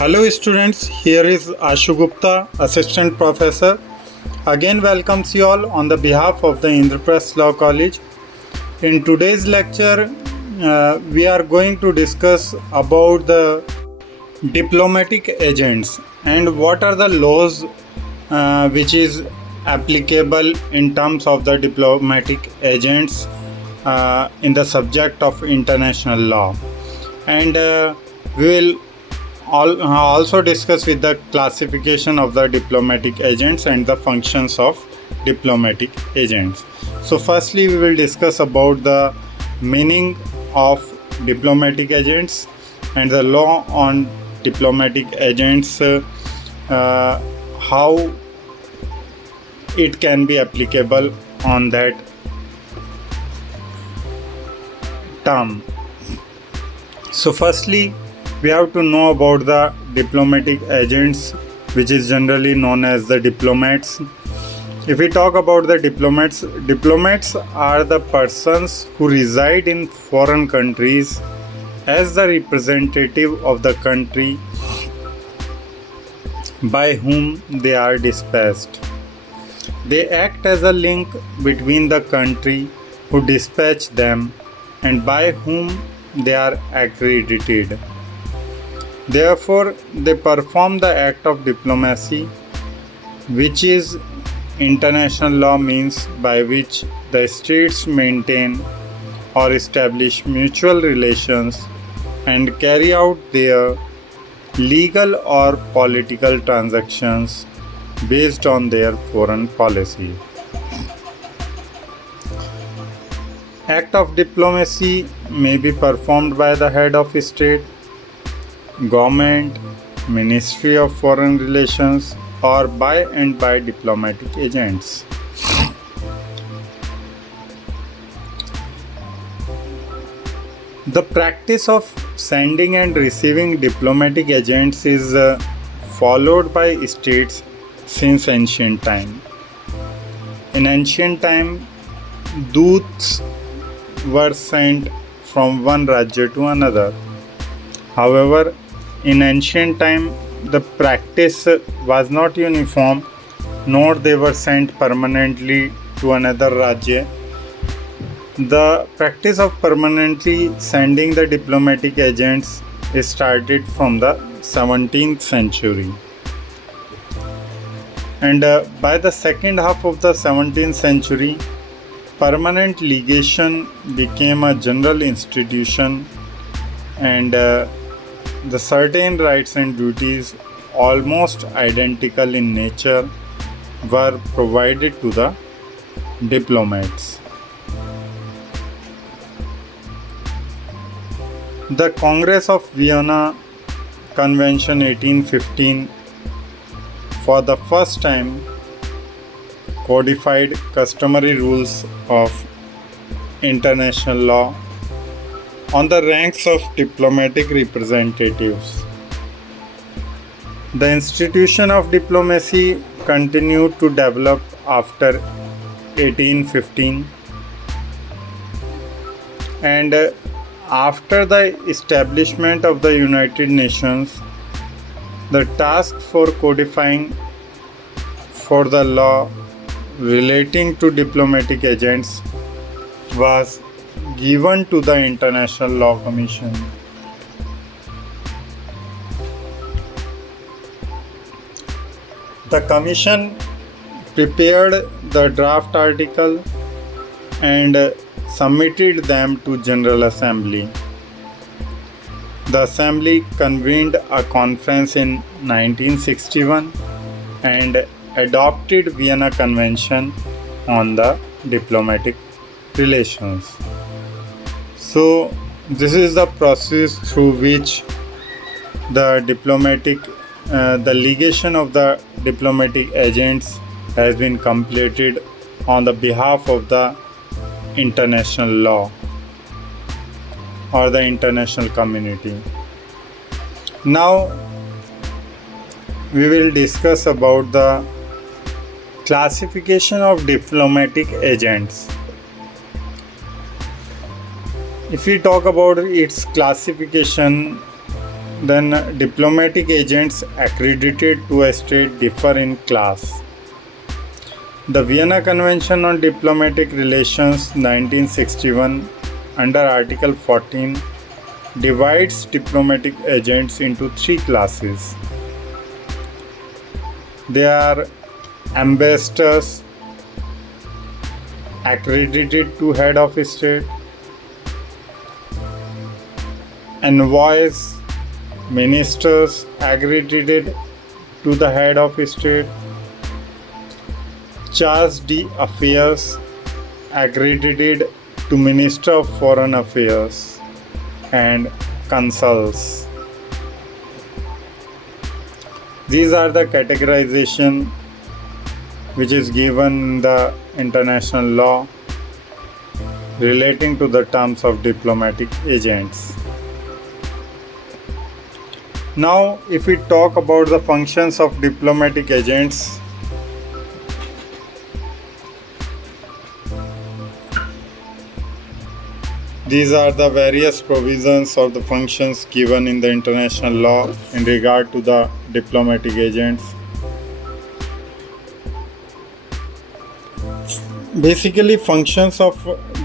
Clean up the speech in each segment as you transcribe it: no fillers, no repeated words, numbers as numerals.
Hello students, here is Ashu Gupta, Assistant Professor. Again welcomes you all on the behalf of the Indraprasth Law College. In today's lecture, we are going to discuss about the diplomatic agents and what are the laws which is applicable in terms of the diplomatic agents in the subject of international law. And we will also discuss with the classification of the diplomatic agents and the functions of diplomatic agents. So firstly we will discuss about the meaning of diplomatic agents and the law on diplomatic agents, how it can be applicable on that term. So firstly we have to know about the diplomatic agents, which is generally known as the diplomats. If we talk about the diplomats are the persons who reside in foreign countries as the representative of the country by whom they are dispatched. They act as a link between the country who dispatch them and by whom they are accredited. Therefore, they perform the act of diplomacy, which is international law means by which the states maintain or establish mutual relations and carry out their legal or political transactions based on their foreign policy. Act of diplomacy may be performed by the head of state, government, Ministry of Foreign Relations, or by diplomatic agents. The practice of sending and receiving diplomatic agents is followed by states since ancient time. In ancient time, doots were sent from one Rajya to another. However, in ancient time, the practice was not uniform, nor they were sent permanently to another Rajya. The practice of permanently sending the diplomatic agents started from the 17th century. And by the second half of the 17th century, permanent legation became a general institution, and the certain rights and duties, almost identical in nature, were provided to the diplomats. The Congress of Vienna Convention 1815 for the first time codified customary rules of international law on the ranks of diplomatic representatives. The institution of diplomacy continued to develop after 1815, and after the establishment of the United Nations, the task for codifying for the law relating to diplomatic agents was given to the International Law Commission. The Commission prepared the draft article and submitted them to General Assembly. The Assembly convened a conference in 1961 and adopted Vienna Convention on the diplomatic relations. So this is the process through which the legation of the diplomatic agents has been completed on the behalf of the international law or the international community. Now we will discuss about the classification of diplomatic agents. If we talk about its classification, Then diplomatic agents accredited to a state differ in class. The Vienna Convention on Diplomatic Relations 1961 under Article 14 divides diplomatic agents into three classes. They are ambassadors accredited to head of state, envoys, ministers accredited to the head of state, charge d'affaires accredited to Minister of Foreign Affairs, and consuls. These are the categorization which is given in the international law relating to the terms of diplomatic agents. Now, if we talk about the functions of diplomatic agents, these are the various provisions of the functions given in the international law in regard to the diplomatic agents. Basically, functions of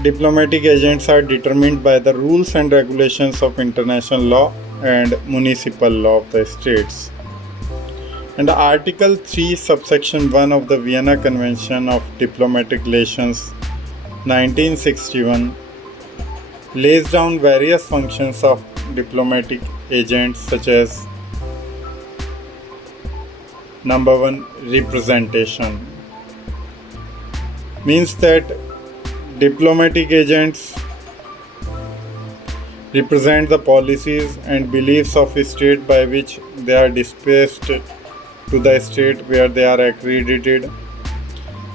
diplomatic agents are determined by the rules and regulations of international law and municipal law of the states. And Article 3, subsection 1 of the Vienna Convention of Diplomatic Relations 1961 lays down various functions of diplomatic agents such as number 1, representation. Means that diplomatic agents represent the policies and beliefs of a state by which they are dispatched to the state where they are accredited.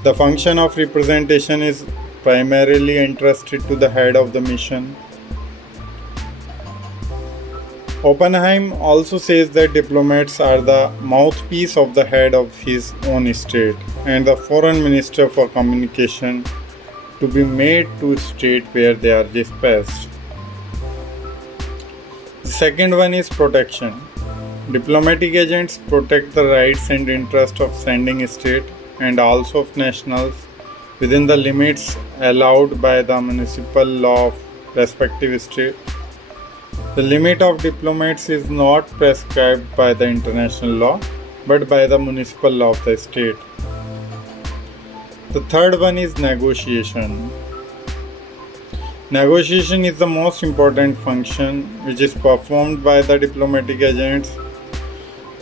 The function of representation is primarily entrusted to the head of the mission. Oppenheim also says that diplomats are the mouthpiece of the head of his own state and the foreign minister for communication to be made to state where they are dispatched. The second one is protection. Diplomatic agents protect the rights and interests of sending state and also of nationals within the limits allowed by the municipal law of respective state. The limit of diplomats is not prescribed by the international law but by the municipal law of the state. The third one is negotiation. Negotiation is the most important function which is performed by the diplomatic agents.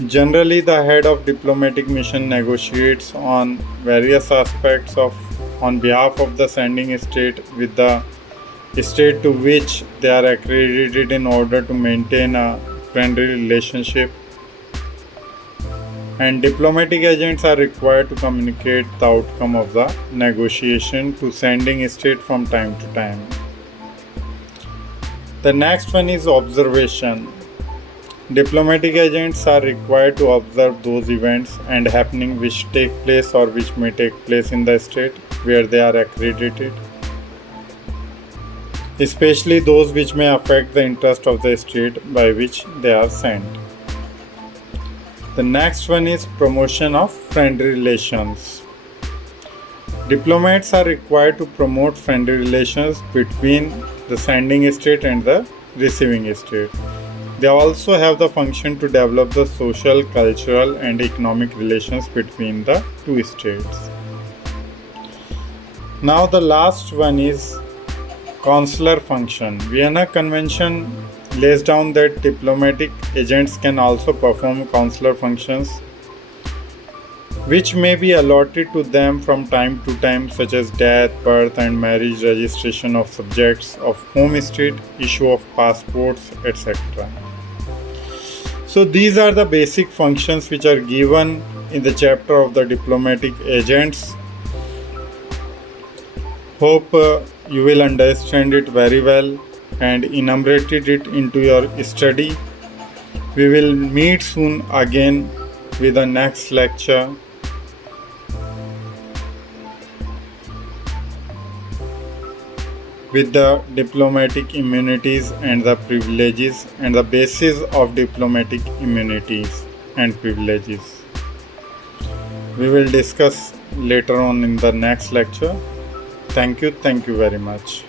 Generally, the head of diplomatic mission negotiates on various aspects on behalf of the sending state with the state to which they are accredited in order to maintain a friendly relationship. And diplomatic agents are required to communicate the outcome of the negotiation to sending state from time to time. The next one is observation. Diplomatic agents are required to observe those events and happenings which take place or which may take place in the state where they are accredited, especially those which may affect the interest of the state by which they are sent. The next one is promotion of friendly relations. Diplomats are required to promote friendly relations between the sending state and the receiving state. They also have the function to develop the social, cultural, and economic relations between the two states. Now the last one is consular function. Vienna Convention lays down that diplomatic agents can also perform consular functions which may be allotted to them from time to time, such as death, birth and marriage, registration of subjects of home state, issue of passports, etc. So these are the basic functions which are given in the chapter of the diplomatic agents. Hope you will understand it very well and enumerated it into your study. We will meet soon again with the next lecture. with the diplomatic immunities and the privileges and the basis of diplomatic immunities and privileges. We will discuss later on in the next lecture. Thank you very much.